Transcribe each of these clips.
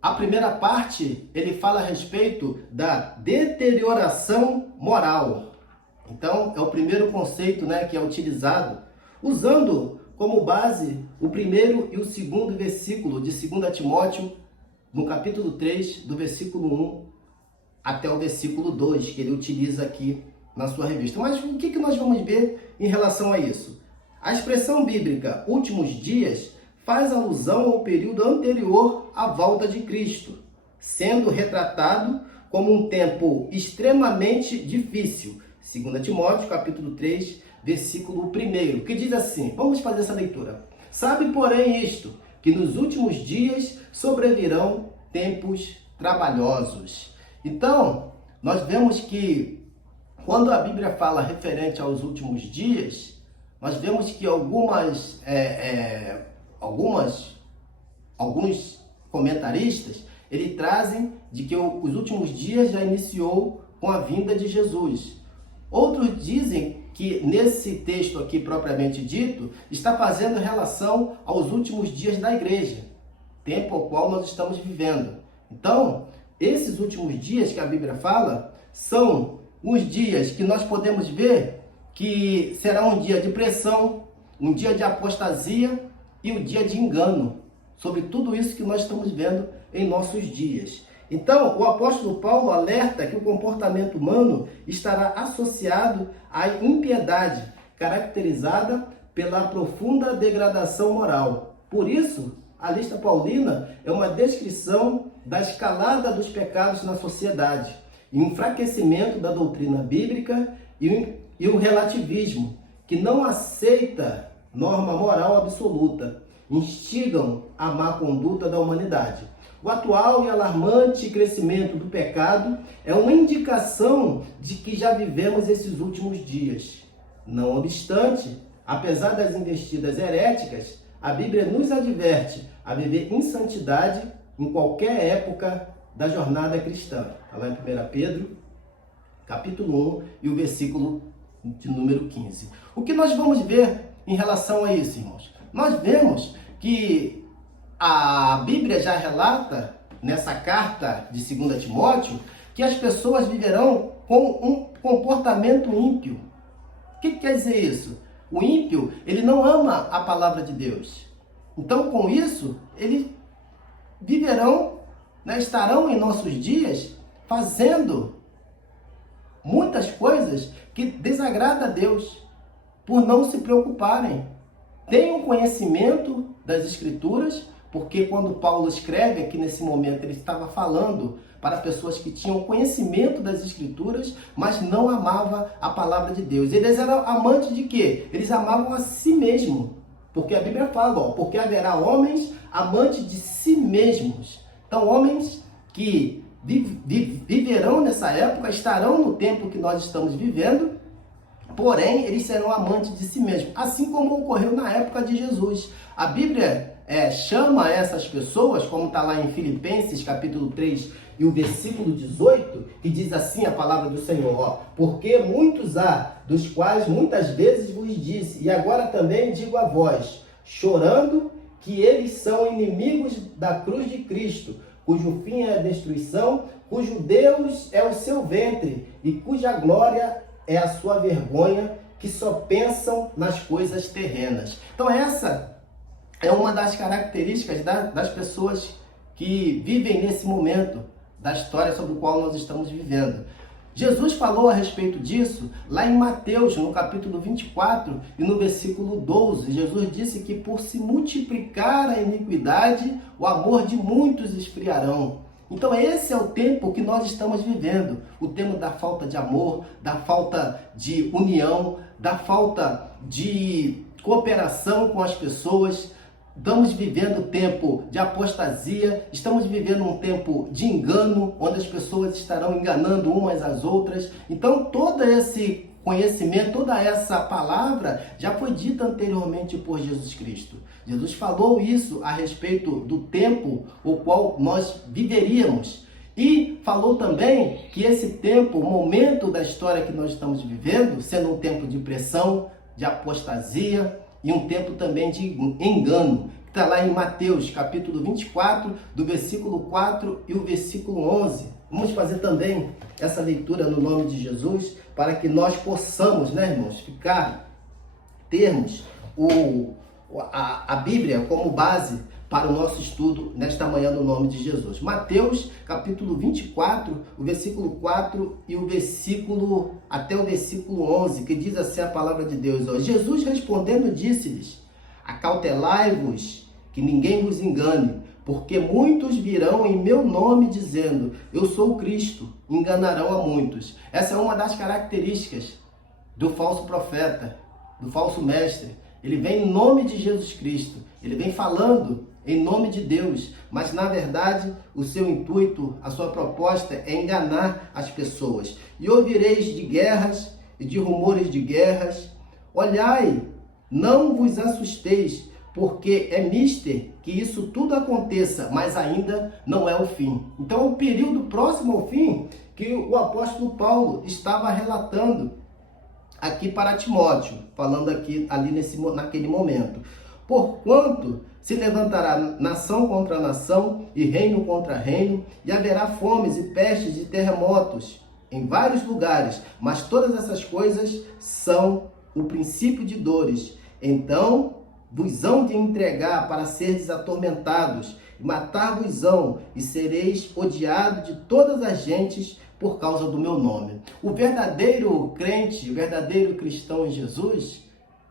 A primeira parte, ele fala a respeito da deterioração moral. Então, é o primeiro conceito, né, que é utilizado, usando como base o primeiro e o segundo versículo de 2 Timóteo, no capítulo 3, do versículo 1 até o versículo 2, que ele utiliza aqui na sua revista. Mas o que nós vamos ver em relação a isso? A expressão bíblica últimos dias faz alusão ao período anterior à volta de Cristo, sendo retratado como um tempo extremamente difícil. 2 Timóteo, capítulo 3, versículo 1, que diz assim, vamos fazer essa leitura. Sabe, porém, isto, que nos últimos dias sobrevirão tempos trabalhosos. Então, nós vemos que quando a Bíblia fala referente aos últimos dias, nós vemos que alguns comentaristas, eles trazem de que os últimos dias já iniciou com a vinda de Jesus. Outros dizem que nesse texto aqui propriamente dito, está fazendo relação aos últimos dias da igreja, tempo ao qual nós estamos vivendo. Então, esses últimos dias que a Bíblia fala, são os dias que nós podemos ver que será um dia de pressão, um dia de apostasia e um dia de engano, sobre tudo isso que nós estamos vendo em nossos dias. Então, o apóstolo Paulo alerta que o comportamento humano estará associado à impiedade, caracterizada pela profunda degradação moral. Por isso, a lista paulina é uma descrição da escalada dos pecados na sociedade, e um enfraquecimento da doutrina bíblica e o relativismo, que não aceita norma moral absoluta, instigam a má conduta da humanidade. O atual e alarmante crescimento do pecado é uma indicação de que já vivemos esses últimos dias. Não obstante, apesar das investidas heréticas, a Bíblia nos adverte a viver em santidade em qualquer época da jornada cristã. Está lá em 1 Pedro, capítulo 1 e o versículo de número 15. O que nós vamos ver em relação a isso, irmãos? Nós vemos que a Bíblia já relata, nessa carta de 2 Timóteo, que as pessoas viverão com um comportamento ímpio. O que quer dizer isso? O ímpio, ele não ama a palavra de Deus. Então, com isso, eles viverão, estarão em nossos dias fazendo muitas coisas que desagradam a Deus, por não se preocuparem. Tenham conhecimento das Escrituras, porque quando Paulo escreve aqui nesse momento, ele estava falando para pessoas que tinham conhecimento das Escrituras, mas não amavam a palavra de Deus. Eles eram amantes de quê? Eles amavam a si mesmo. Porque a Bíblia fala, porque haverá homens amantes de si mesmos. Então, homens que viverão nessa época, estarão no tempo que nós estamos vivendo, porém, eles serão amantes de si mesmos. Assim como ocorreu na época de Jesus. A Bíblia chama essas pessoas, como está lá em Filipenses, capítulo 3, e o versículo 18, que diz assim a palavra do Senhor, porque muitos há, dos quais muitas vezes vos disse, e agora também digo a vós, chorando, que eles são inimigos da cruz de Cristo, cujo fim é a destruição, cujo Deus é o seu ventre, e cuja glória é a sua vergonha, que só pensam nas coisas terrenas. Então essa é uma das características das pessoas que vivem nesse momento da história sobre o qual nós estamos vivendo. Jesus falou a respeito disso lá em Mateus, no capítulo 24 e no versículo 12. Jesus disse que por se multiplicar a iniquidade, o amor de muitos esfriarão. Então esse é o tempo que nós estamos vivendo, o tempo da falta de amor, da falta de união, da falta de cooperação com as pessoas. Estamos vivendo tempo de apostasia, estamos vivendo um tempo de engano, onde as pessoas estarão enganando umas às outras. Então todo esse conhecimento, toda essa palavra já foi dita anteriormente por Jesus Cristo. Jesus falou isso a respeito do tempo o qual nós viveríamos. E falou também que esse tempo, o momento da história que nós estamos vivendo, sendo um tempo de pressão, de apostasia, e um tempo também de engano. está lá em Mateus, capítulo 24, do versículo 4 e o versículo 11. Vamos fazer também essa leitura no nome de Jesus, para que nós possamos, né, irmãos, termos a Bíblia como base para o nosso estudo nesta manhã no nome de Jesus. Mateus, capítulo 24, o versículo 4 e o versículo, até o versículo 11, que diz assim a palavra de Deus. Ó, Jesus respondendo disse-lhes: acautelai-vos, que ninguém vos engane, porque muitos virão em meu nome dizendo, eu sou o Cristo, enganarão a muitos. Essa é uma das características do falso profeta, do falso mestre. Ele vem em nome de Jesus Cristo, ele vem falando em nome de Deus, mas na verdade o seu intuito, a sua proposta é enganar as pessoas. E ouvireis de guerras e de rumores de guerras. Olhai, não vos assusteis, porque é mister que isso tudo aconteça, mas ainda não é o fim. Então é o período próximo ao fim que o apóstolo Paulo estava relatando aqui para Timóteo, falando naquele momento. Porquanto se levantará nação contra nação e reino contra reino, e haverá fomes e pestes e terremotos em vários lugares, mas todas essas coisas são o princípio de dores. Então vos hão de entregar para seres atormentados, e matar-vos-ão, e sereis odiados de todas as gentes por causa do meu nome. O verdadeiro crente, o verdadeiro cristão em Jesus,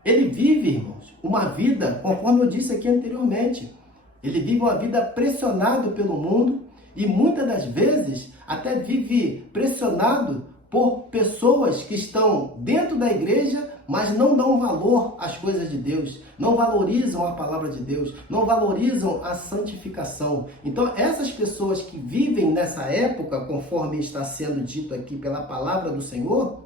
ele vive, irmãos, uma vida, conforme eu disse aqui anteriormente, ele vive uma vida pressionado pelo mundo e muitas das vezes até vive pressionado por pessoas que estão dentro da igreja, mas não dão valor às coisas de Deus, não valorizam a palavra de Deus, não valorizam a santificação. Então, essas pessoas que vivem nessa época, conforme está sendo dito aqui pela palavra do Senhor,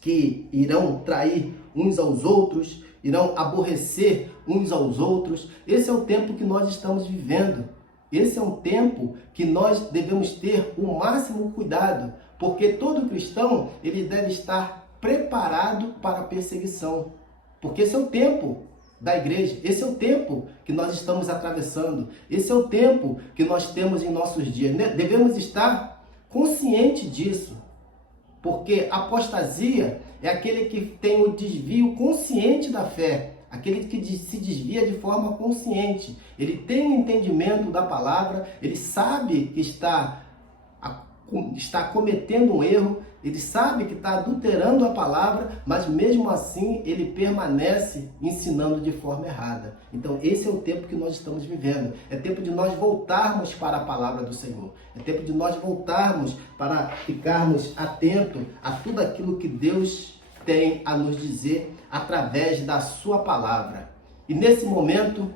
que irão trair uns aos outros, irão aborrecer uns aos outros, esse é o tempo que nós estamos vivendo. Esse é um tempo que nós devemos ter o máximo cuidado, porque todo cristão ele deve estar preparado para a perseguição, porque esse é o tempo da igreja, esse é o tempo que nós estamos atravessando, esse é o tempo que nós temos em nossos dias. Devemos estar conscientes disso, porque apostasia é aquele que tem o desvio consciente da fé, aquele que se desvia de forma consciente. Ele tem um entendimento da palavra, ele sabe que está cometendo um erro, ele sabe que está adulterando a palavra, mas mesmo assim ele permanece ensinando de forma errada. Então esse é o tempo que nós estamos vivendo. É tempo de nós voltarmos para a palavra do Senhor. É tempo de nós voltarmos para ficarmos atentos a tudo aquilo que Deus tem a nos dizer através da sua palavra. E nesse momento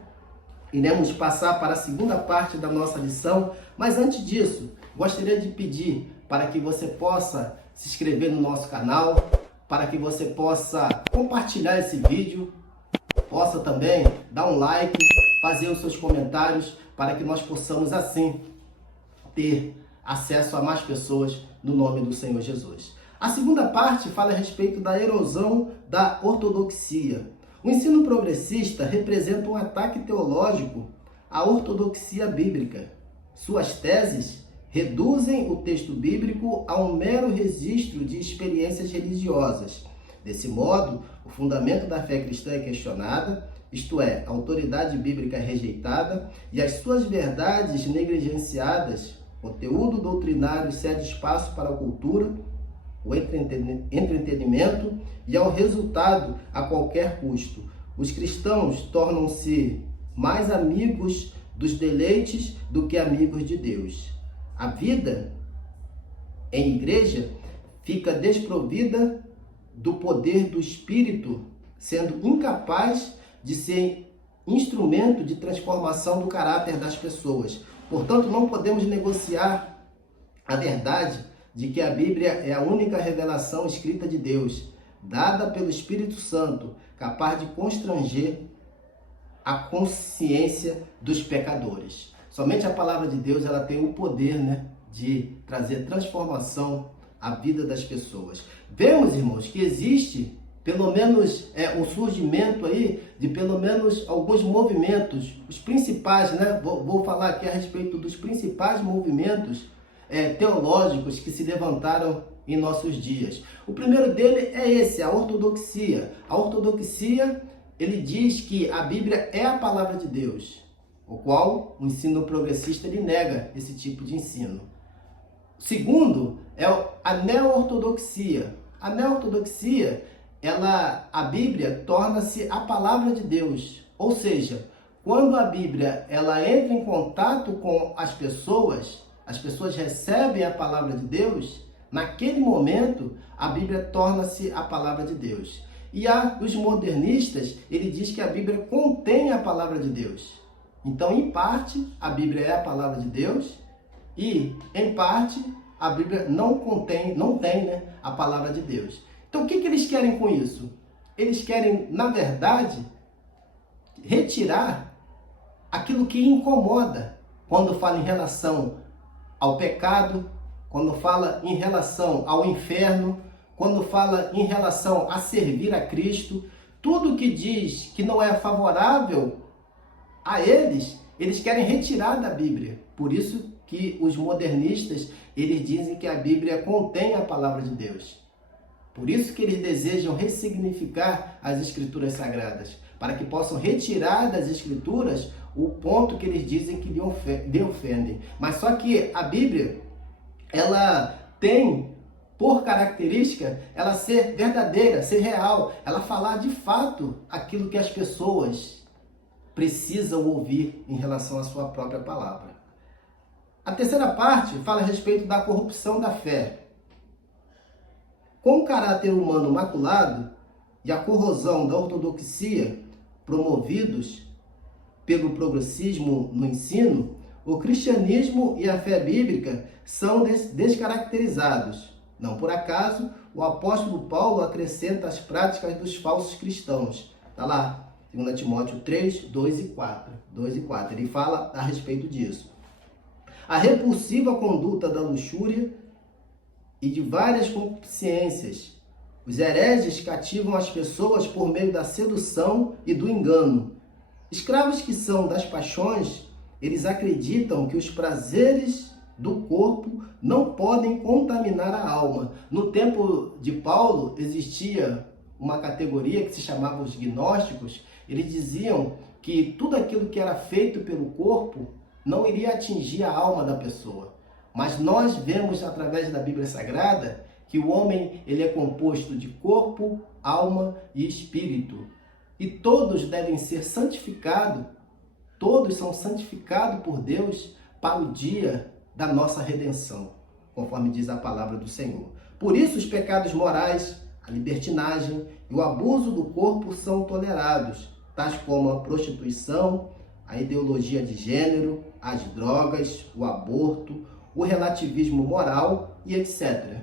iremos passar para a segunda parte da nossa lição, mas antes disso, gostaria de pedir para que você possa se inscrever no nosso canal, para que você possa compartilhar esse vídeo, possa também dar um like, fazer os seus comentários, para que nós possamos assim ter acesso a mais pessoas no nome do Senhor Jesus. A segunda parte fala a respeito da erosão da ortodoxia. O ensino progressista representa um ataque teológico à ortodoxia bíblica. Suas teses reduzem o texto bíblico a um mero registro de experiências religiosas. Desse modo, o fundamento da fé cristã é questionada, isto é, a autoridade bíblica é rejeitada e as suas verdades negligenciadas. Conteúdo doutrinário cede espaço para a cultura, o entretenimento e ao resultado a qualquer custo. Os cristãos tornam-se mais amigos dos deleites do que amigos de Deus. A vida em igreja fica desprovida do poder do Espírito, sendo incapaz de ser instrumento de transformação do caráter das pessoas. Portanto, não podemos negociar a verdade de que a Bíblia é a única revelação escrita de Deus, dada pelo Espírito Santo, capaz de constranger a consciência dos pecadores. Somente a palavra de Deus ela tem o poder, de trazer transformação à vida das pessoas. Vemos, irmãos, que existe pelo menos o surgimento aí de pelo menos alguns movimentos, os principais, né? Vou falar aqui a respeito dos principais movimentos teológicos que se levantaram em nossos dias. O primeiro dele é esse, a ortodoxia. A ortodoxia, ele diz que a Bíblia é a palavra de Deus, o qual o ensino progressista ele nega esse tipo de ensino. O segundo é a neo-ortodoxia. A neo-ortodoxia, a Bíblia torna-se a palavra de Deus. Ou seja, quando a Bíblia ela entra em contato com as pessoas recebem a palavra de Deus, naquele momento a Bíblia torna-se a palavra de Deus. E os modernistas, ele diz que a Bíblia contém a palavra de Deus. Então, em parte, a Bíblia é a palavra de Deus e, em parte, a Bíblia não tem, né, a palavra de Deus. Então, o que eles querem com isso? Eles querem, na verdade, retirar aquilo que incomoda quando fala em relação ao pecado, quando fala em relação ao inferno, quando fala em relação a servir a Cristo. Tudo que diz que não é favorável a eles querem retirar da Bíblia. Por isso que os modernistas, eles dizem que a Bíblia contém a palavra de Deus. Por isso que eles desejam ressignificar as Escrituras Sagradas, para que possam retirar das Escrituras o ponto que eles dizem que lhe ofendem. Mas só que a Bíblia, ela tem por característica ela ser verdadeira, ser real, ela falar de fato aquilo que as pessoas precisam ouvir em relação à sua própria palavra. A terceira parte fala a respeito da corrupção da fé. Com o caráter humano maculado e a corrosão da ortodoxia promovidos pelo progressismo no ensino, o cristianismo e a fé bíblica são descaracterizados. Não por acaso, o apóstolo Paulo acrescenta as práticas dos falsos cristãos. Está lá, 2 Timóteo 3, 2 e 4. Ele fala a respeito disso. A repulsiva conduta da luxúria e de várias concupiscências. Os hereges cativam as pessoas por meio da sedução e do engano. Escravos que são das paixões, eles acreditam que os prazeres do corpo não podem contaminar a alma. No tempo de Paulo existia uma categoria que se chamava os gnósticos. Eles diziam que tudo aquilo que era feito pelo corpo não iria atingir a alma da pessoa. Mas nós vemos através da Bíblia Sagrada que o homem ele é composto de corpo, alma e espírito. E todos devem ser santificados, todos são santificados por Deus para o dia da nossa redenção, conforme diz a palavra do Senhor. Por isso os pecados morais, a libertinagem e o abuso do corpo são tolerados, tais como a prostituição, a ideologia de gênero, as drogas, o aborto, o relativismo moral e etc.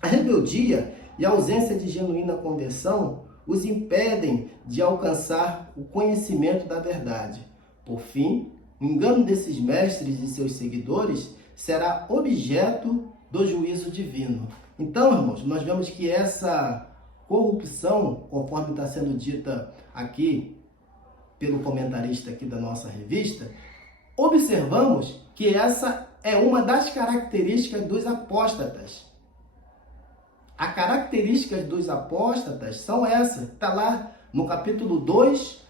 A rebeldia e a ausência de genuína conversão os impedem de alcançar o conhecimento da verdade. Por fim, o engano desses mestres e seus seguidores será objeto do juízo divino. Então, irmãos, nós vemos que essa corrupção, conforme está sendo dita aqui pelo comentarista aqui da nossa revista, observamos que essa é uma das características dos apóstatas. As características dos apóstatas são essas. Está lá no capítulo 2,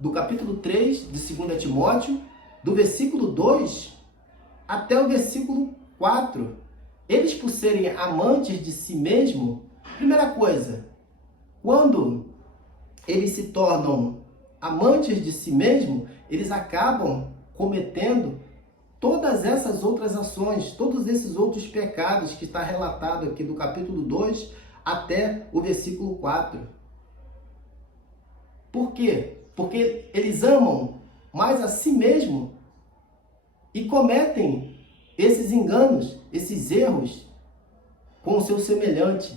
do capítulo 3 de 2 Timóteo, do versículo 2 até o versículo 4. Eles, por serem amantes de si mesmo, primeira coisa, quando eles se tornam amantes de si mesmo, eles acabam cometendo todas essas outras ações, todos esses outros pecados que está relatado aqui do capítulo 2 até o versículo 4. Por quê? Porque eles amam mais a si mesmo e cometem esses enganos, esses erros com o seu semelhante.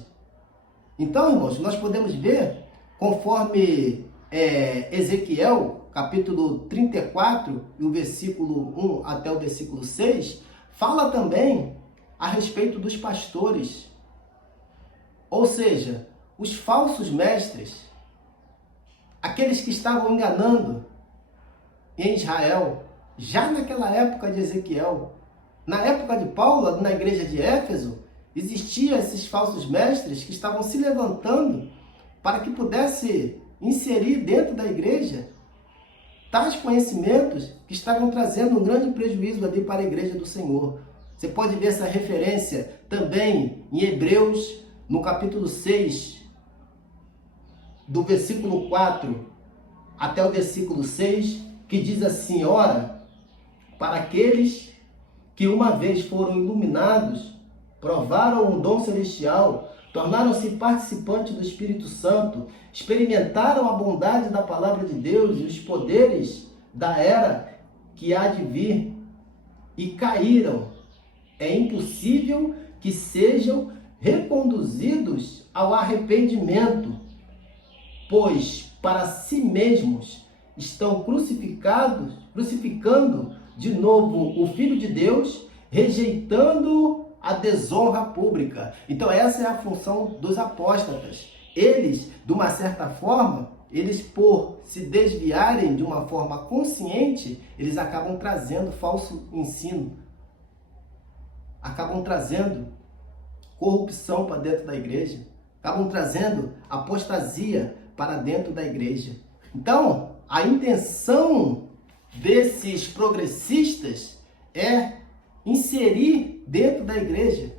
Então, irmãos, nós podemos ver, conforme Ezequiel, capítulo 34, e o versículo 1 até o versículo 6, fala também a respeito dos pastores. Ou seja, os falsos mestres, aqueles que estavam enganando em Israel, já naquela época de Ezequiel. Na época de Paulo, na igreja de Éfeso, existiam esses falsos mestres que estavam se levantando para que pudesse inserir dentro da igreja tais conhecimentos que estavam trazendo um grande prejuízo ali para a igreja do Senhor. Você pode ver essa referência também em Hebreus, no capítulo 6, do versículo 4 até o versículo 6, que diz assim: ora, para aqueles que uma vez foram iluminados, provaram o dom celestial, tornaram-se participantes do Espírito Santo, experimentaram a bondade da palavra de Deus e os poderes da era que há de vir, e caíram. É impossível que sejam reconduzidos ao arrependimento, pois para si mesmos estão crucificando de novo o Filho de Deus, rejeitando a desonra pública. Então essa é a função dos apóstatas. Eles, de uma certa forma, eles por se desviarem de uma forma consciente, eles acabam trazendo falso ensino. Acabam trazendo corrupção para dentro da igreja. Acabam trazendo apostasia para dentro da igreja. Então, a intenção desses progressistas é inserir dentro da igreja,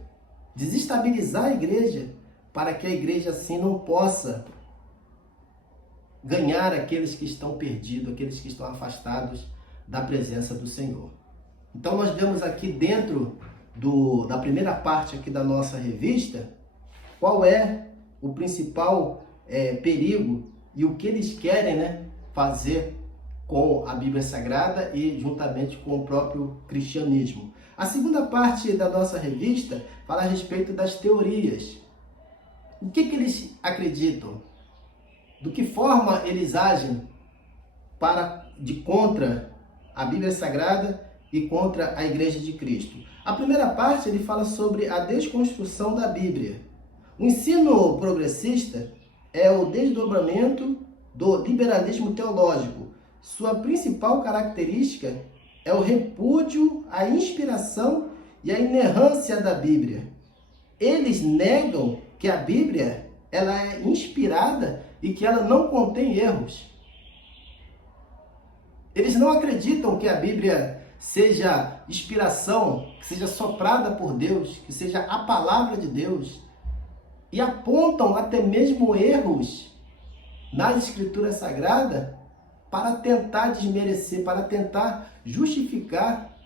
desestabilizar a igreja, para que a igreja assim não possa ganhar aqueles que estão perdidos, aqueles que estão afastados da presença do Senhor. Então nós vemos aqui dentro da primeira parte aqui da nossa revista, qual é o principal perigo e o que eles querem, fazer com a Bíblia Sagrada e juntamente com o próprio cristianismo. A segunda parte da nossa revista fala a respeito das teorias. O que eles acreditam? Do que forma eles agem contra a Bíblia Sagrada e contra a Igreja de Cristo? A primeira parte ele fala sobre a desconstrução da Bíblia. O ensino progressista é o desdobramento do liberalismo teológico. Sua principal característica é o repúdio à inspiração e à inerrância da Bíblia. Eles negam que a Bíblia ela é inspirada e que ela não contém erros. Eles não acreditam que a Bíblia seja inspiração, que seja soprada por Deus, que seja a palavra de Deus. E apontam até mesmo erros nas Escrituras Sagradas para tentar desmerecer, para tentar justificar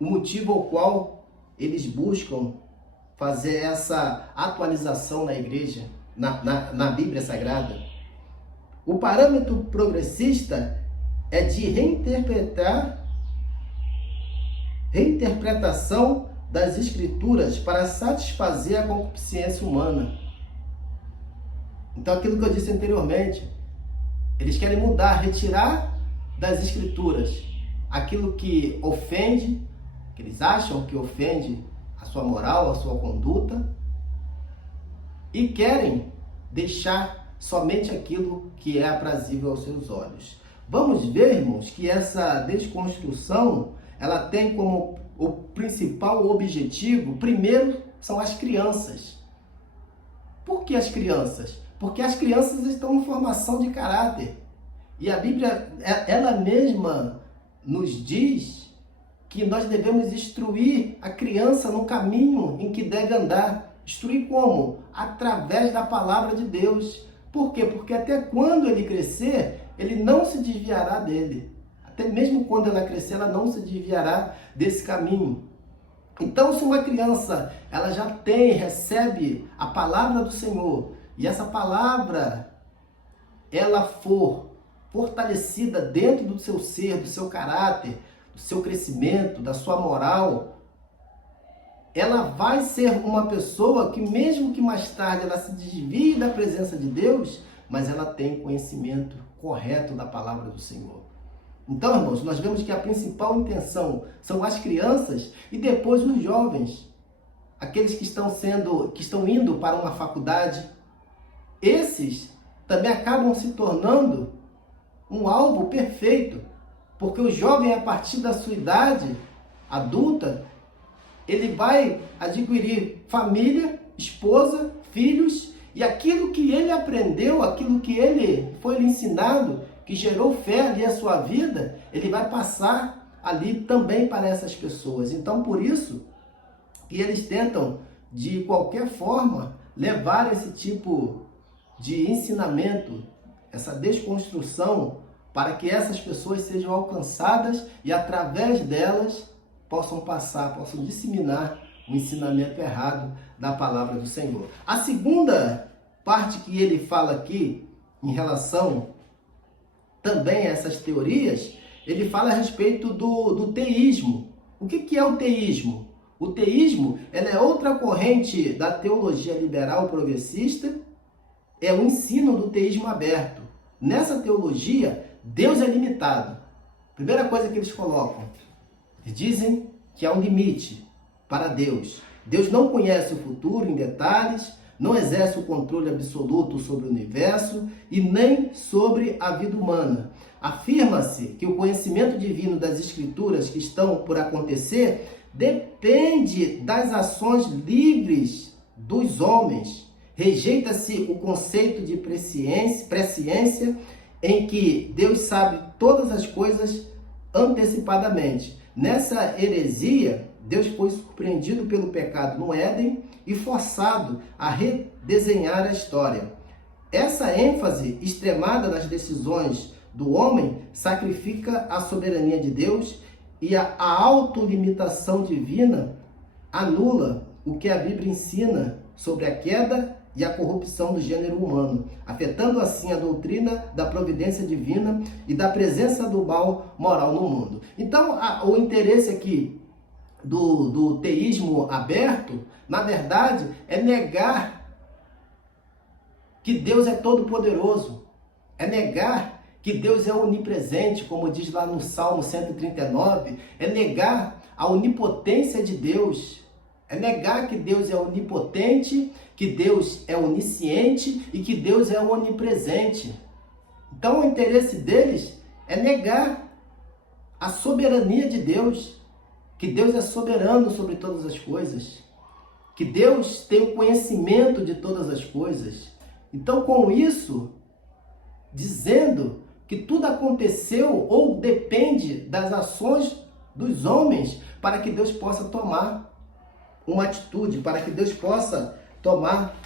o motivo ao qual eles buscam fazer essa atualização na igreja, na Bíblia Sagrada. O parâmetro progressista é de reinterpretação das Escrituras para satisfazer a concupiscência humana. Então, aquilo que eu disse anteriormente, eles querem mudar, retirar das Escrituras aquilo que ofende, que eles acham que ofende a sua moral, a sua conduta, e querem deixar somente aquilo que é aprazível aos seus olhos. Vamos ver, irmãos, que essa desconstrução, ela tem como o principal objetivo, primeiro, são as crianças. Por que as crianças? Porque as crianças estão em formação de caráter. E a Bíblia, ela mesma nos diz que nós devemos instruir a criança no caminho em que deve andar. Instruir como? Através da palavra de Deus. Por quê? Porque até quando ele crescer, ele não se desviará dele. Até mesmo quando ela crescer, ela não se desviará desse caminho. Então, se uma criança ela já recebe a palavra do Senhor, e essa palavra ela for fortalecida dentro do seu ser, do seu caráter, do seu crescimento, da sua moral, ela vai ser uma pessoa que, mesmo que mais tarde ela se desvie da presença de Deus, mas ela tem conhecimento correto da palavra do Senhor. Então, irmãos, nós vemos que a principal intenção são as crianças e depois os jovens. aqueles que estão indo para uma faculdade, esses também acabam se tornando um alvo perfeito, porque o jovem, a partir da sua idade adulta, ele vai adquirir família, esposa, filhos, e aquilo que ele aprendeu, aquilo que ele foi ensinado, que gerou fé ali a sua vida, ele vai passar ali também para essas pessoas. Então, por isso que eles tentam, de qualquer forma, levar esse tipo de ensinamento, essa desconstrução, para que essas pessoas sejam alcançadas e, através delas, possam disseminar o ensinamento errado da palavra do Senhor. A segunda parte que ele fala aqui, em relação também a essas teorias, ele fala a respeito do teísmo. O que é o teísmo? O teísmo é outra corrente da teologia liberal progressista, é o ensino do teísmo aberto. Nessa teologia, Deus é limitado. Primeira coisa que eles colocam, dizem que há um limite para Deus. Deus não conhece o futuro em detalhes, não exerce o controle absoluto sobre o universo e nem sobre a vida humana. Afirma-se que o conhecimento divino das Escrituras que estão por acontecer depende das ações livres dos homens. Rejeita-se o conceito de presciência, em que Deus sabe todas as coisas antecipadamente. Nessa heresia, Deus foi surpreendido pelo pecado no Éden e forçado a redesenhar a história. Essa ênfase extremada nas decisões do homem sacrifica a soberania de Deus, e a autolimitação divina anula o que a Bíblia ensina sobre a queda e a corrupção do gênero humano, afetando assim a doutrina da providência divina e da presença do mal moral no mundo. Então, o interesse aqui do teísmo aberto, na verdade, é negar que Deus é todo-poderoso, é negar que Deus é onipresente, como diz lá no Salmo 139, é negar a onipotência de Deus, é negar que Deus é onipotente, que Deus é onisciente e que Deus é onipresente. Então, o interesse deles é negar a soberania de Deus, que Deus é soberano sobre todas as coisas, que Deus tem o conhecimento de todas as coisas. Então, com isso, dizendo que tudo aconteceu ou depende das ações dos homens para que Deus possa tomar uma atitude, para que Deus possa tomar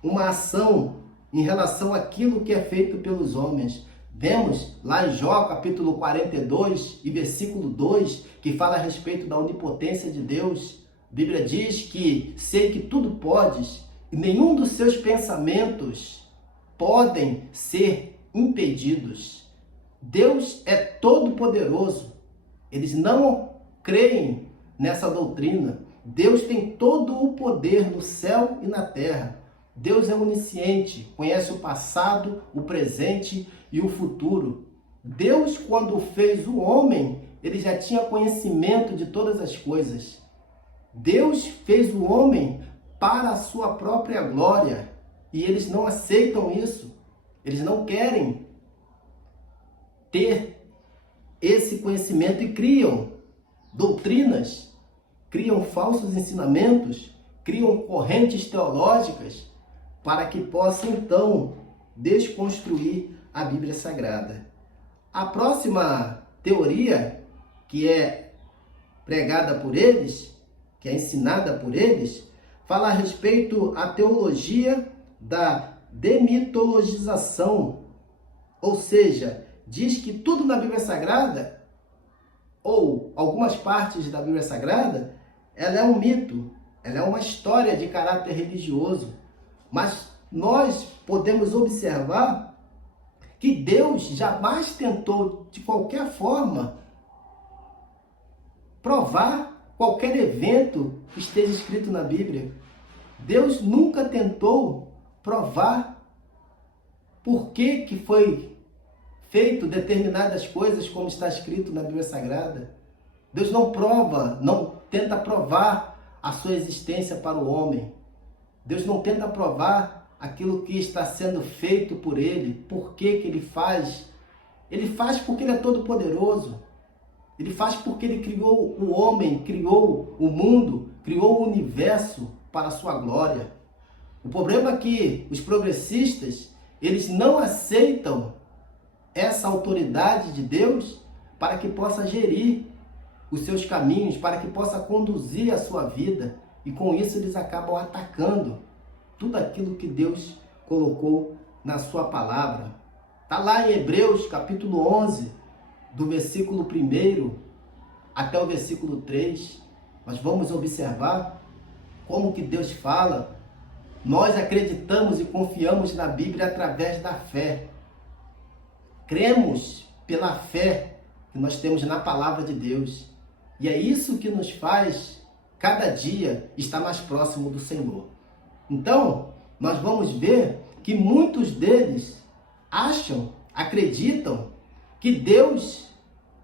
uma ação em relação àquilo que é feito pelos homens. Vemos lá em Jó, capítulo 42 e versículo 2, que fala a respeito da onipotência de Deus. A Bíblia diz que sei que tudo podes e nenhum dos seus pensamentos podem ser impedidos. Deus é todo-poderoso. Eles não creem nessa doutrina. Deus tem todo o poder no céu e na terra. Deus é onisciente, conhece o passado, o presente e o futuro. Deus, quando fez o homem, ele já tinha conhecimento de todas as coisas. Deus fez o homem para a sua própria glória e eles não aceitam isso. Eles não querem ter esse conhecimento e criam doutrinas, criam falsos ensinamentos, criam correntes teológicas para que possam, então, desconstruir a Bíblia Sagrada. A próxima teoria, que é pregada por eles, que é ensinada por eles, fala a respeito da teologia da demitologização, ou seja, diz que tudo na Bíblia Sagrada, ou algumas partes da Bíblia Sagrada, ela é um mito, ela é uma história de caráter religioso, mas nós podemos observar que Deus jamais tentou, de qualquer forma, provar qualquer evento que esteja escrito na Bíblia. Deus nunca tentou provar por que foi feito determinadas coisas como está escrito na Bíblia Sagrada. Deus não prova, não tenta provar a sua existência para o homem. Deus não tenta provar aquilo que está sendo feito por Ele. Por que que Ele faz? Ele faz porque Ele é todo-poderoso. Ele faz porque Ele criou o homem, criou o mundo, criou o universo para a sua glória. O problema é que os progressistas, eles não aceitam essa autoridade de Deus para que possa gerir os seus caminhos, para que possa conduzir a sua vida. E com isso eles acabam atacando tudo aquilo que Deus colocou na sua palavra. Está lá em Hebreus capítulo 11, do versículo 1 até o versículo 3. Nós vamos observar como que Deus fala. Nós acreditamos e confiamos na Bíblia através da fé. Cremos pela fé que nós temos na palavra de Deus. E é isso que nos faz, cada dia, estar mais próximo do Senhor. Então, nós vamos ver que muitos deles acreditam que Deus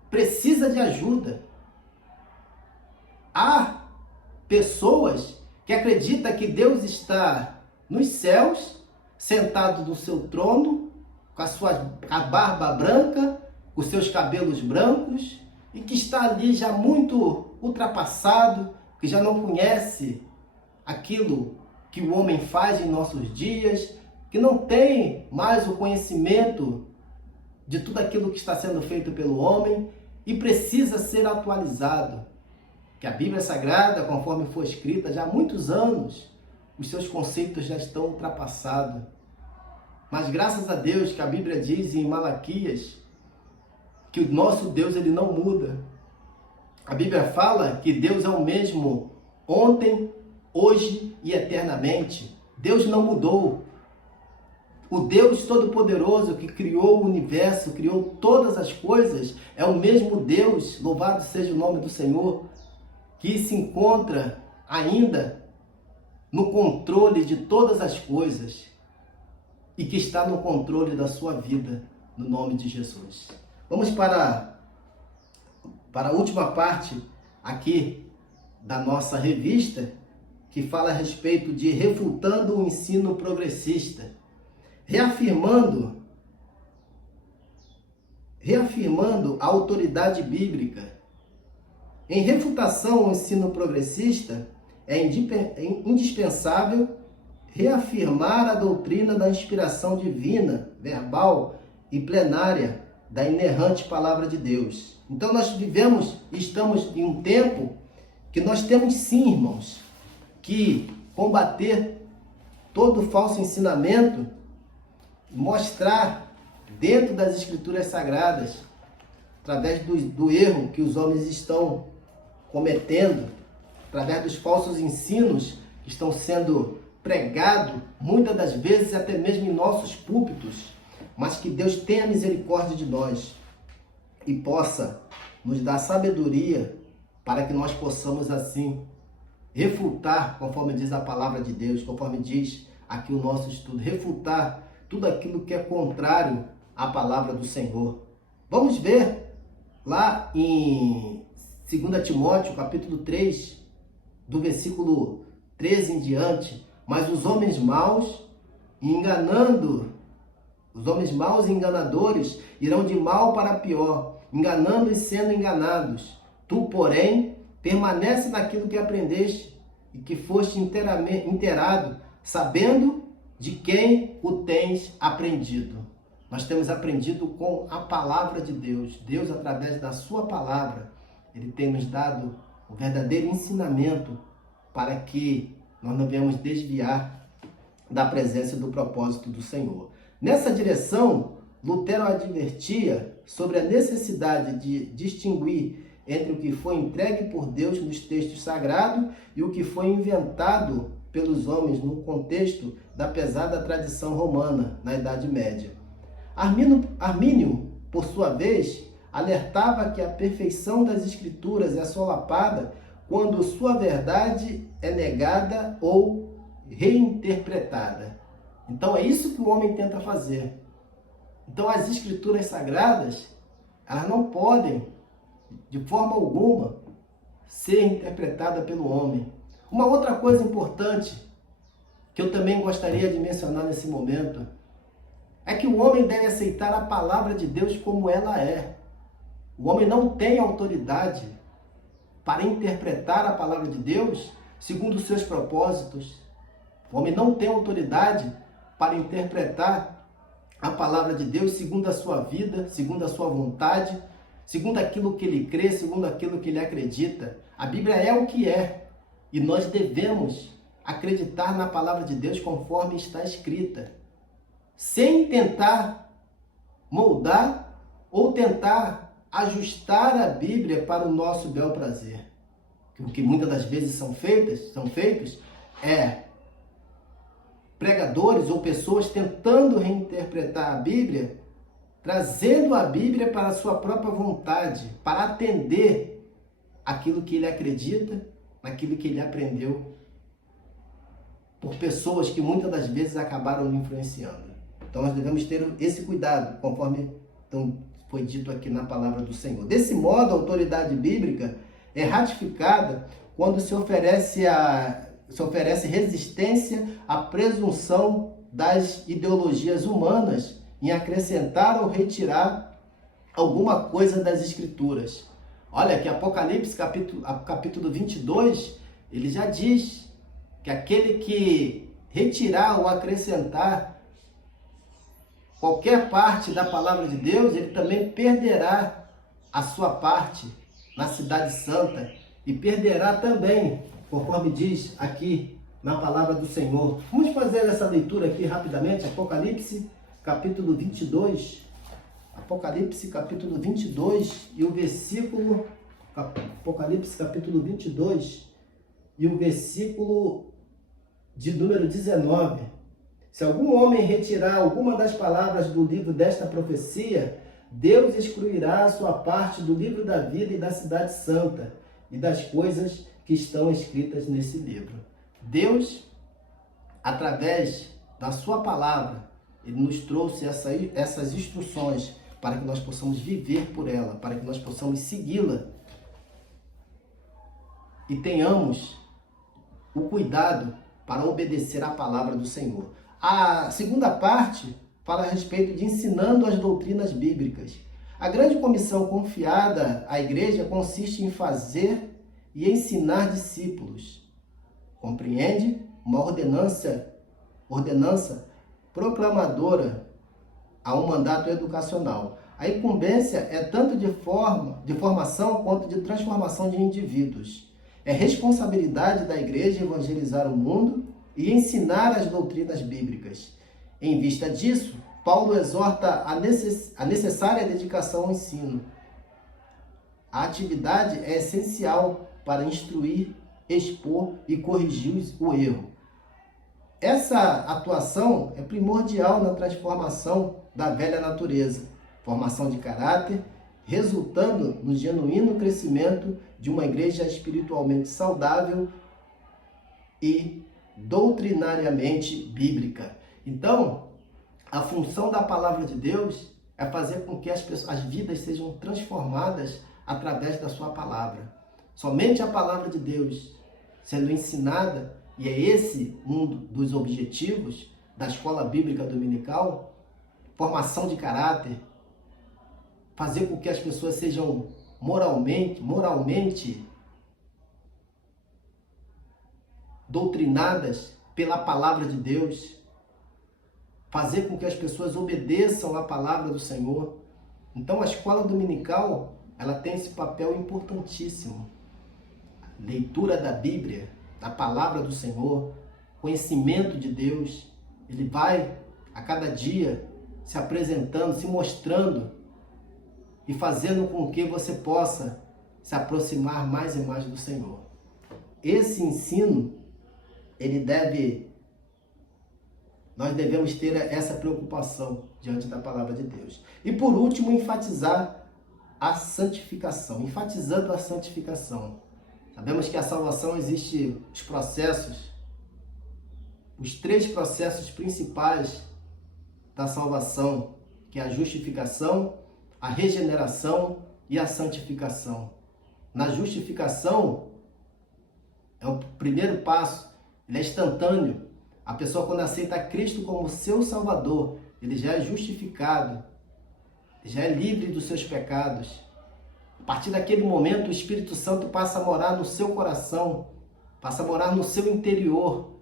precisa de ajuda. Há pessoas que acreditam que Deus está nos céus, sentado no seu trono, com a barba branca, os seus cabelos brancos, e que está ali já muito ultrapassado, que já não conhece aquilo que o homem faz em nossos dias, que não tem mais o conhecimento de tudo aquilo que está sendo feito pelo homem e precisa ser atualizado. Que a Bíblia Sagrada, conforme foi escrita já há muitos anos, os seus conceitos já estão ultrapassados. Mas graças a Deus que a Bíblia diz em Malaquias que o nosso Deus ele não muda. A Bíblia fala que Deus é o mesmo ontem, hoje e eternamente. Deus não mudou. O Deus Todo-Poderoso que criou o universo, criou todas as coisas, é o mesmo Deus, louvado seja o nome do Senhor, que se encontra ainda no controle de todas as coisas e que está no controle da sua vida, no nome de Jesus. Vamos para a última parte aqui da nossa revista, que fala a respeito de refutando o ensino progressista, reafirmando a autoridade bíblica. Em refutação ao ensino progressista, é indispensável reafirmar a doutrina da inspiração divina, verbal e plenária da inerrante palavra de Deus. Então nós vivemos e estamos em um tempo que nós temos sim, irmãos, que combater todo falso ensinamento, mostrar dentro das Escrituras Sagradas, através do erro que os homens estão cometendo, através dos falsos ensinos que estão sendo pregados, muitas das vezes até mesmo em nossos púlpitos, mas que Deus tenha misericórdia de nós e possa nos dar sabedoria para que nós possamos assim refutar, conforme diz a palavra de Deus, conforme diz aqui o nosso estudo, refutar tudo aquilo que é contrário à palavra do Senhor. Vamos ver lá em 2 Timóteo, capítulo 3, do versículo 13 em diante. Mas os homens maus e enganadores irão de mal para pior, enganando e sendo enganados. Tu, porém, permanece naquilo que aprendeste e que foste inteirado, sabendo de quem o tens aprendido. Nós temos aprendido com a palavra de Deus. Deus, através da sua palavra, Ele tem nos dado o verdadeiro ensinamento para que nós não venhamos desviar da presença e do propósito do Senhor. Nessa direção, Lutero advertia sobre a necessidade de distinguir entre o que foi entregue por Deus nos textos sagrados e o que foi inventado pelos homens no contexto da pesada tradição romana na Idade Média. Armínio, por sua vez, alertava que a perfeição das Escrituras é solapada quando sua verdade é negada ou reinterpretada. Então é isso que o homem tenta fazer. Então as Escrituras Sagradas, elas não podem, de forma alguma, ser interpretadas pelo homem. Uma outra coisa importante que eu também gostaria de mencionar nesse momento é que o homem deve aceitar a palavra de Deus como ela é. O homem não tem autoridade para interpretar a palavra de Deus segundo os seus propósitos. O homem não tem autoridade para interpretar a palavra de Deus segundo a sua vida, segundo a sua vontade, segundo aquilo que ele crê, segundo aquilo que ele acredita. A Bíblia é o que é e nós devemos acreditar na palavra de Deus conforme está escrita, sem tentar moldar ou tentar ajustar a Bíblia para o nosso bel prazer. O que muitas das vezes são feitos é pregadores ou pessoas tentando reinterpretar a Bíblia, trazendo a Bíblia para a sua própria vontade, para atender aquilo que ele acredita, naquilo que ele aprendeu, por pessoas que muitas das vezes acabaram me influenciando. Então nós devemos ter esse cuidado, conforme foi dito aqui na palavra do Senhor. Desse modo, a autoridade bíblica é ratificada quando se oferece resistência à presunção das ideologias humanas em acrescentar ou retirar alguma coisa das Escrituras. Olha que Apocalipse capítulo 22, ele já diz que aquele que retirar ou acrescentar qualquer parte da palavra de Deus, ele também perderá a sua parte na cidade santa e perderá também, conforme diz aqui na palavra do Senhor. Vamos fazer essa leitura aqui rapidamente, Apocalipse capítulo 22. Apocalipse capítulo 22 e o versículo... Apocalipse capítulo 22 e o versículo de número 19. Se algum homem retirar alguma das palavras do livro desta profecia, Deus excluirá a sua parte do livro da vida e da cidade santa e das coisas que estão escritas nesse livro. Deus, através da sua palavra, ele nos trouxe essas instruções para que nós possamos viver por ela, para que nós possamos segui-la e tenhamos o cuidado para obedecer à palavra do Senhor. A segunda parte fala a respeito de ensinando as doutrinas bíblicas. A grande comissão confiada à igreja consiste em fazer e ensinar discípulos. Compreende? Uma ordenança proclamadora a um mandato educacional. A incumbência é tanto de formação quanto de transformação de indivíduos. É responsabilidade da igreja evangelizar o mundo e ensinar as doutrinas bíblicas. Em vista disso, Paulo exorta a necessária dedicação ao ensino. A atividade é essencial para instruir, expor e corrigir o erro. Essa atuação é primordial na transformação da velha natureza, formação de caráter, resultando no genuíno crescimento de uma igreja espiritualmente saudável e doutrinariamente bíblica. Então, a função da palavra de Deus é fazer com que as vidas sejam transformadas através da sua palavra. Somente a palavra de Deus sendo ensinada, e é esse um dos objetivos da escola bíblica dominical, formação de caráter, fazer com que as pessoas sejam moralmente doutrinadas pela palavra de Deus, fazer com que as pessoas obedeçam à palavra do Senhor. Então a escola dominical, ela tem esse papel importantíssimo. Leitura da Bíblia, da palavra do Senhor, conhecimento de Deus. Ele vai a cada dia se apresentando, se mostrando e fazendo com que você possa se aproximar mais e mais do Senhor. Esse ensino, nós devemos ter essa preocupação diante da palavra de Deus. E por último, enfatizar a santificação. Enfatizando a santificação. Sabemos que a salvação existe os 3 processos principais da salvação, que é a justificação, a regeneração e a santificação. Na justificação, É o primeiro passo, ele é instantâneo. A pessoa, quando aceita Cristo como seu Salvador, ele já é justificado, já é livre dos seus pecados. A partir daquele momento, o Espírito Santo passa a morar no seu coração, passa a morar no seu interior.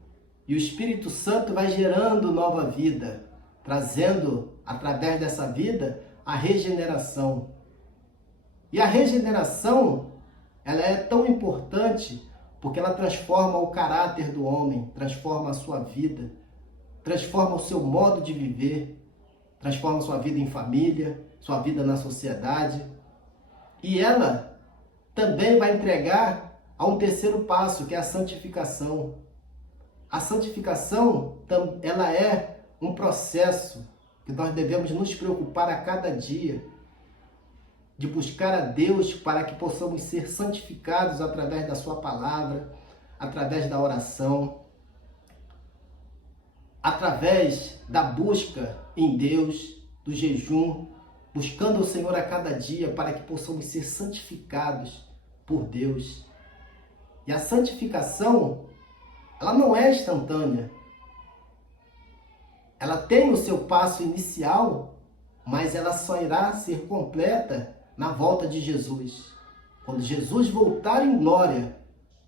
E o Espírito Santo vai gerando nova vida, trazendo, através dessa vida, a regeneração. E a regeneração, ela é tão importante porque ela transforma o caráter do homem, transforma a sua vida, transforma o seu modo de viver, transforma a sua vida em família, sua vida na sociedade. E ela também vai entregar a um terceiro passo, que é a santificação. A santificação, ela é um processo que nós devemos nos preocupar a cada dia, de buscar a Deus para que possamos ser santificados através da sua palavra, através da oração, através da busca em Deus, do jejum, buscando o Senhor a cada dia para que possamos ser santificados por Deus. E a santificação, ela não é instantânea. Ela tem o seu passo inicial, mas ela só irá ser completa na volta de Jesus. Quando Jesus voltar em glória,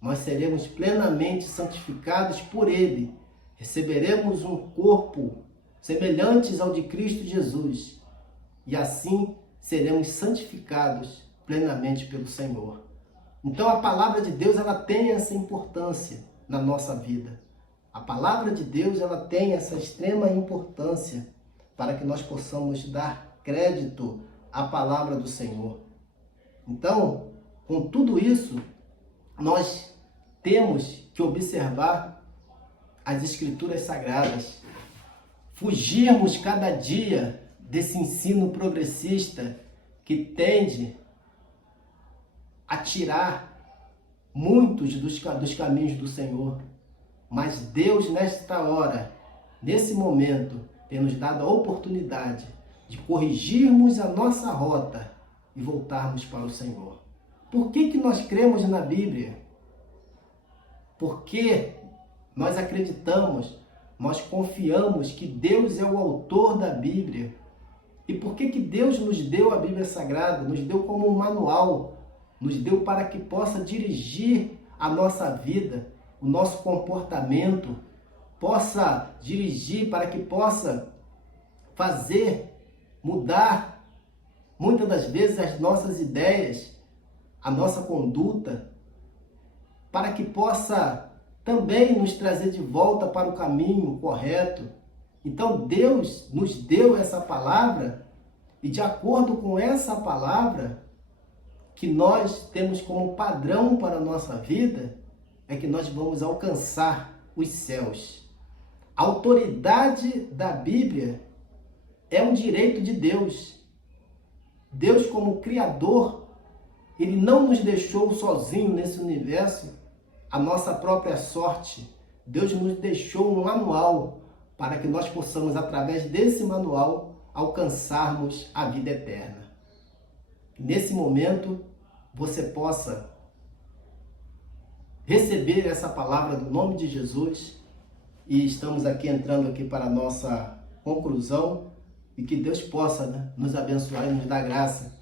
nós seremos plenamente santificados por Ele. Receberemos um corpo semelhante ao de Cristo Jesus. E assim seremos santificados plenamente pelo Senhor. Então a palavra de Deus, ela tem essa importância na nossa vida. A palavra de Deus, ela tem essa extrema importância para que nós possamos dar crédito à palavra do Senhor. Então, com tudo isso, nós temos que observar as Escrituras Sagradas, fugirmos cada dia desse ensino progressista que tende a tirar muitos dos caminhos do Senhor. Mas Deus, nesta hora, nesse momento, tem nos dado a oportunidade de corrigirmos a nossa rota e voltarmos para o Senhor. Por que nós cremos na Bíblia? Porque nós acreditamos, nós confiamos que Deus é o autor da Bíblia. E por que Deus nos deu a Bíblia Sagrada? Nos deu como um manual, nos deu para que possa dirigir a nossa vida, o nosso comportamento, possa dirigir para que possa fazer, mudar, muitas das vezes, as nossas ideias, a nossa conduta, para que possa também nos trazer de volta para o caminho correto. Então Deus nos deu essa palavra e de acordo com essa palavra que nós temos como padrão para a nossa vida, é que nós vamos alcançar os céus. A autoridade da Bíblia é um direito de Deus. Deus, como Criador, Ele não nos deixou sozinho nesse universo, a nossa própria sorte. Deus nos deixou um manual para que nós possamos, através desse manual, alcançarmos a vida eterna. Nesse momento, você possa receber essa palavra do nome de Jesus e estamos aqui entrando aqui para a nossa conclusão e que Deus possa, nos abençoar e nos dar graça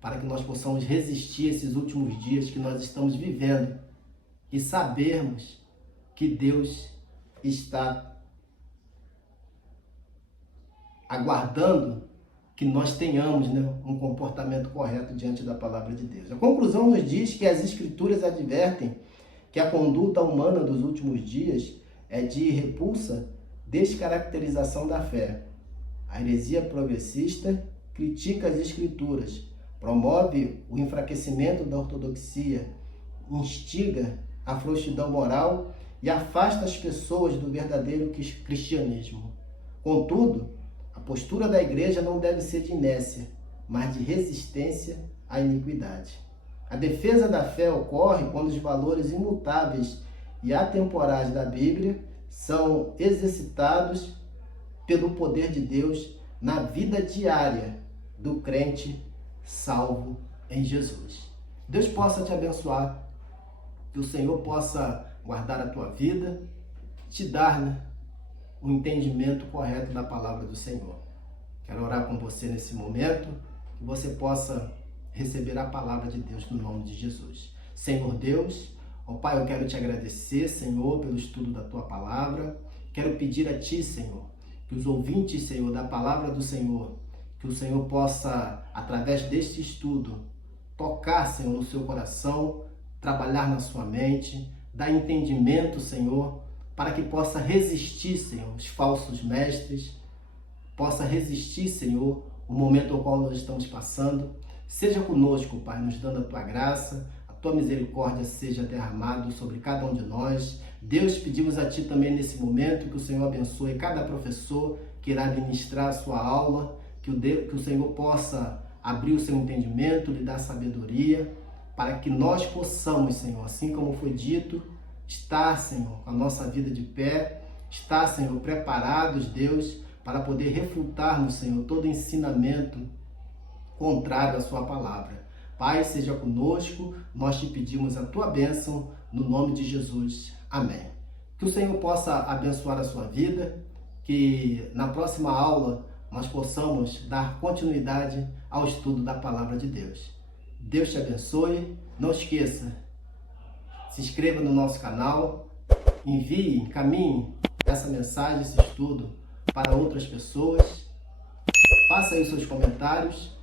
para que nós possamos resistir esses últimos dias que nós estamos vivendo e sabermos que Deus está aguardando que nós tenhamos, um comportamento correto diante da palavra de Deus. A conclusão nos diz que as Escrituras advertem que a conduta humana dos últimos dias é de repulsa, descaracterização da fé. A heresia progressista critica as Escrituras, promove o enfraquecimento da ortodoxia, instiga a frouxidão moral e afasta as pessoas do verdadeiro cristianismo. Contudo, a postura da igreja não deve ser de inércia, mas de resistência à iniquidade. A defesa da fé ocorre quando os valores imutáveis e atemporais da Bíblia são exercitados pelo poder de Deus na vida diária do crente salvo em Jesus. Deus possa te abençoar, que o Senhor possa guardar a tua vida, te dar, né, um entendimento correto da palavra do Senhor. Quero orar com você nesse momento, que você possa receber a palavra de Deus no nome de Jesus. Senhor Deus, ó Pai, eu quero te agradecer, Senhor, pelo estudo da tua palavra. Quero pedir a ti, Senhor, que os ouvintes, Senhor, da palavra do Senhor, que o Senhor possa, através deste estudo, tocar, Senhor, no seu coração, trabalhar na sua mente, dar entendimento, Senhor, para que possa resistir, Senhor, os falsos mestres, possa resistir, Senhor, o momento ao qual nós estamos passando. Seja conosco, Pai, nos dando a tua graça, a tua misericórdia seja derramada sobre cada um de nós. Deus, pedimos a ti também nesse momento que o Senhor abençoe cada professor que irá ministrar a sua aula, que o Senhor possa abrir o seu entendimento, lhe dar sabedoria, para que nós possamos, Senhor, assim como foi dito, estar, Senhor, com a nossa vida de pé, estar, Senhor, preparados, Deus, para poder refutarmos, Senhor, todo ensinamento contrário à sua palavra. Pai, seja conosco, nós te pedimos a tua bênção, no nome de Jesus. Amém. Que o Senhor possa abençoar a sua vida, que na próxima aula nós possamos dar continuidade ao estudo da palavra de Deus. Deus te abençoe. Não esqueça, se inscreva no nosso canal, envie, encaminhe essa mensagem, esse estudo para outras pessoas. Faça aí os seus comentários